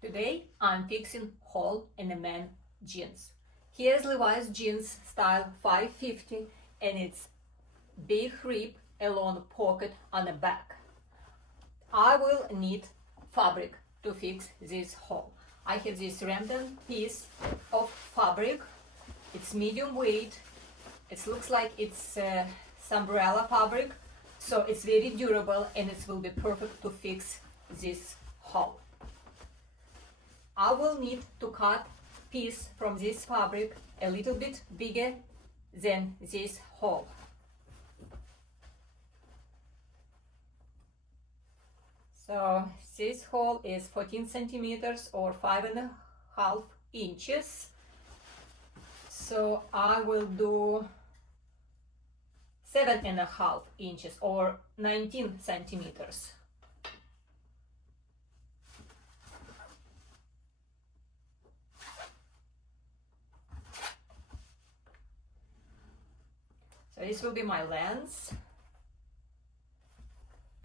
Today I'm fixing hole in a man jeans. Here's Levi's jeans style 550 and it's big rib along pocket on the back. I will need fabric to fix this hole. I have this random piece of fabric. It's medium weight. It looks like it's umbrella fabric, so it's very durable and it will be perfect to fix this hole. I will need to cut piece from this fabric a little bit bigger than this hole. So this hole is 14 centimeters or 5.5 inches. So I will do 7.5 inches or 19 centimeters. So this will be my length,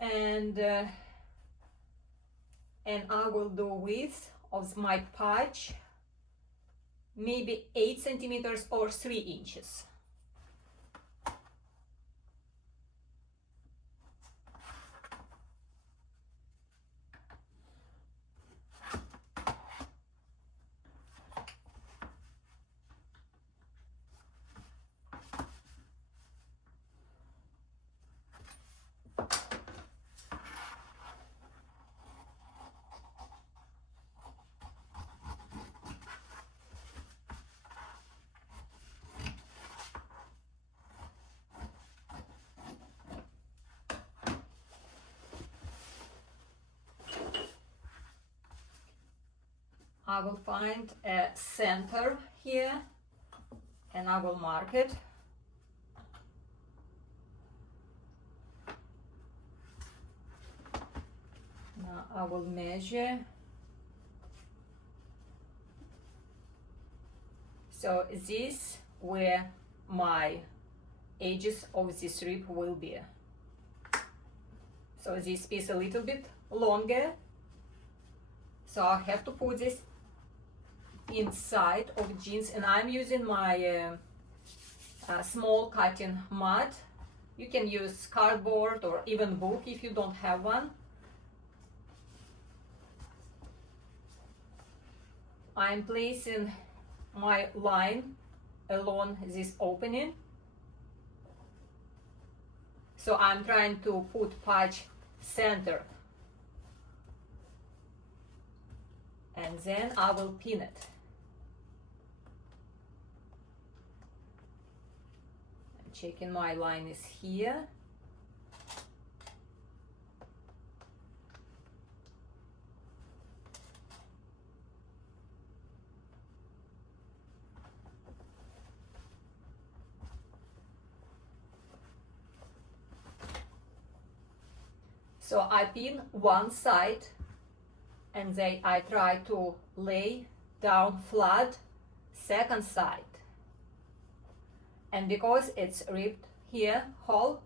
and I will do width of my patch maybe 8 centimeters or 3 inches. I will find a center here and I will mark it. Now I will measure. So this where my edges of this rib will be. So this piece a little bit longer. So I have to put this inside of jeans, and I'm using my small cutting mat. You can use cardboard or even book if you don't have one. I'm placing my line along this opening. So I'm trying to put patch center. And then I will pin it. I'm checking my line is here. So I pin one side and then I try to lay down flat second side. And because it's ripped here, hole,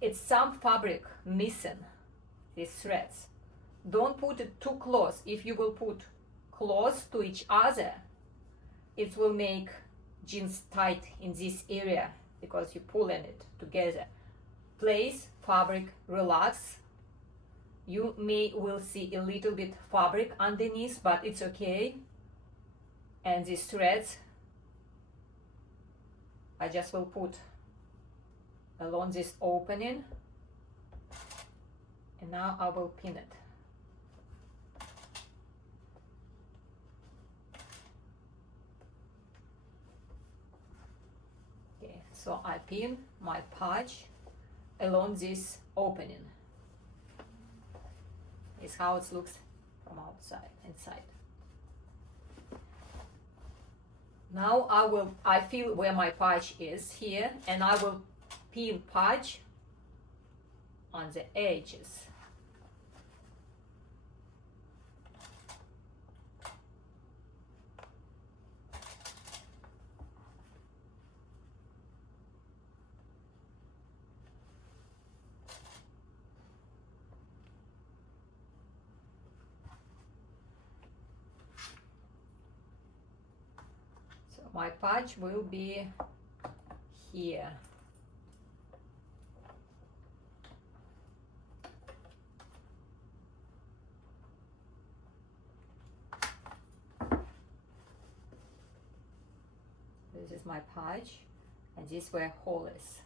it's some fabric missing, these threads. Don't put it too close. If you will put close to each other, it will make jeans tight in this area because you're pulling it together. Place fabric, relax. You will see a little bit fabric underneath, but it's okay. And these threads, I just will put along this opening, and now I will pin it. Okay, so I pin my patch along this opening. Is how it looks from outside, inside. Now I feel where my patch is here, and I will pin patch on the edges. my patch will be here. This is my patch, and these were holes.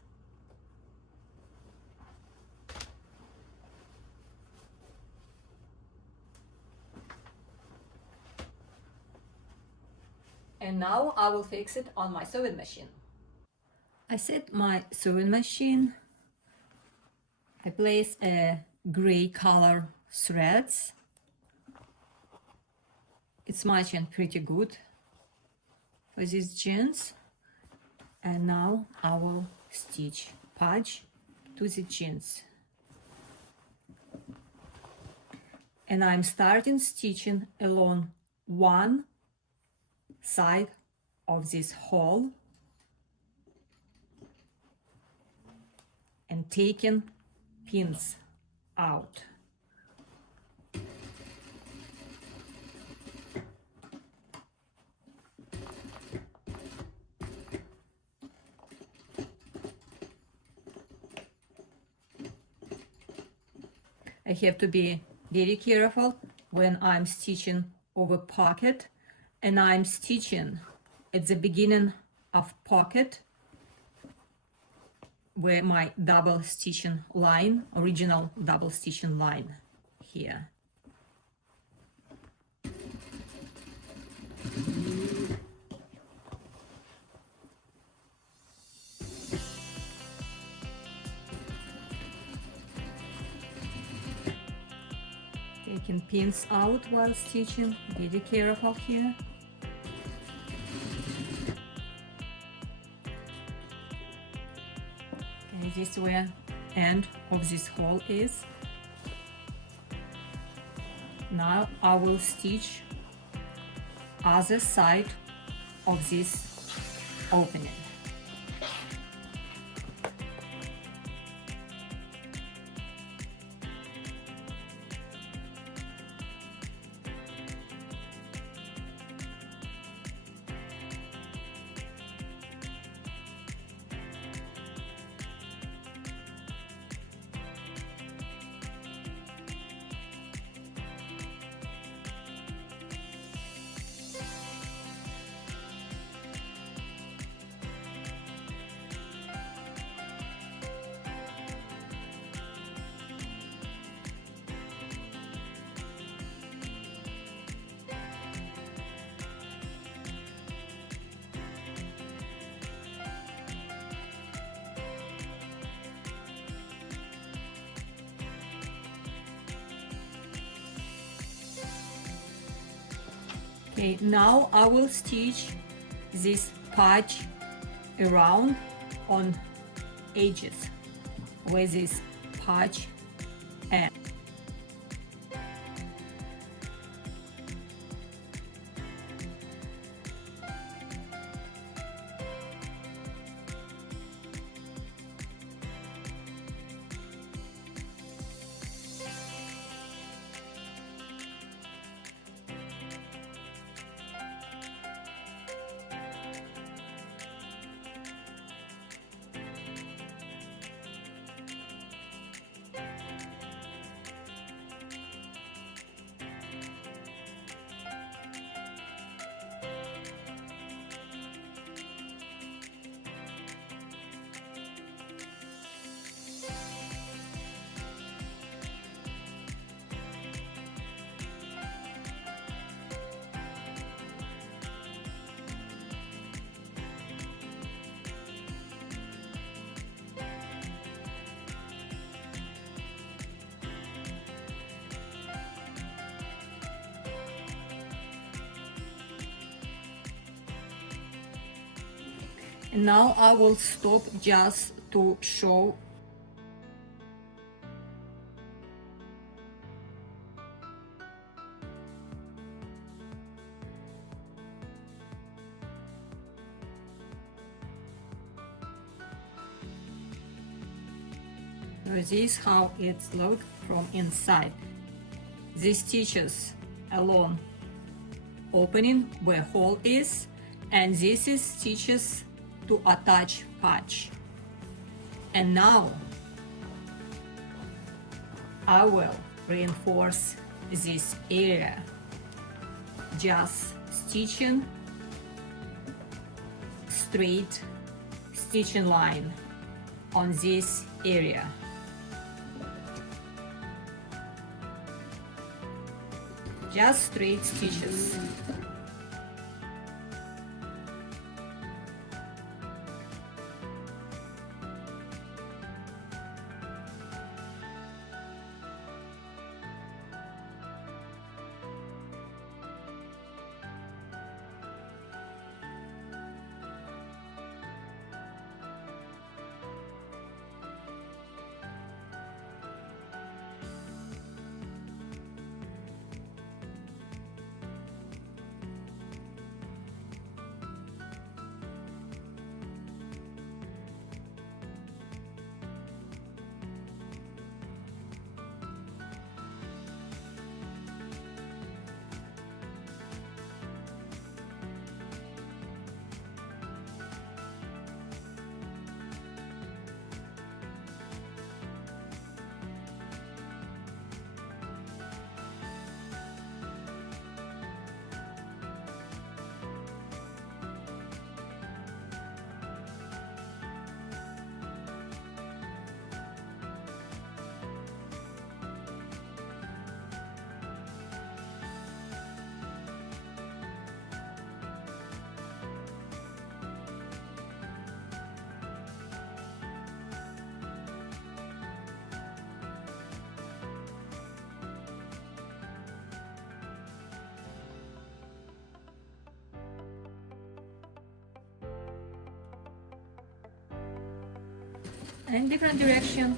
And now I will fix it on my sewing machine. I set my sewing machine. I place a gray color threads. It's matching pretty good for these jeans. And now I will stitch patch to the jeans. And I'm starting stitching along one side of this hole and taking pins out. I have to be very careful when I'm stitching over pocket, and I'm stitching at the beginning of pocket where my double stitching line, original double stitching line here. Taking pins out while stitching, very careful here. Okay, this is where end of this hole is. Now I will stitch other side of this opening. Okay, now I will stitch this patch around on edges where this patch ends. And now I will stop just to show this is how it's looked from inside. These stitches along opening where hole is, And this is stitches to attach patch. And now I will reinforce this area, just stitching straight stitching line on this area. Just straight stitches. And different direction.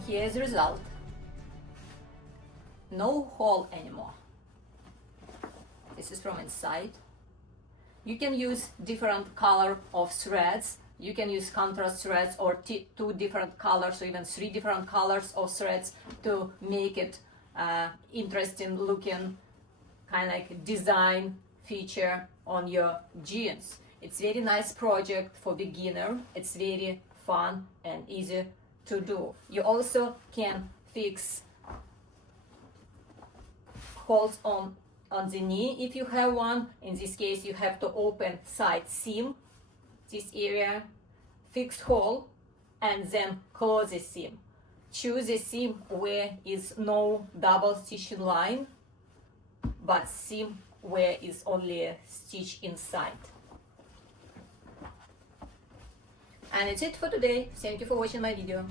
And here is the result. No hole anymore. This is from inside. You can use different color of threads. You can use contrast threads or two different colors or even three different colors of threads to make it interesting looking kind of like design feature on your jeans. It's very nice project for beginner. It's very fun and easy to do. You also can fix holes on the knee if you have one. In this case, you have to open side seam, this area, fix hole, and then close the seam. Choose a seam where is no double stitching line, but seam where is only a stitch inside. And it's it for today. Thank you for watching my video.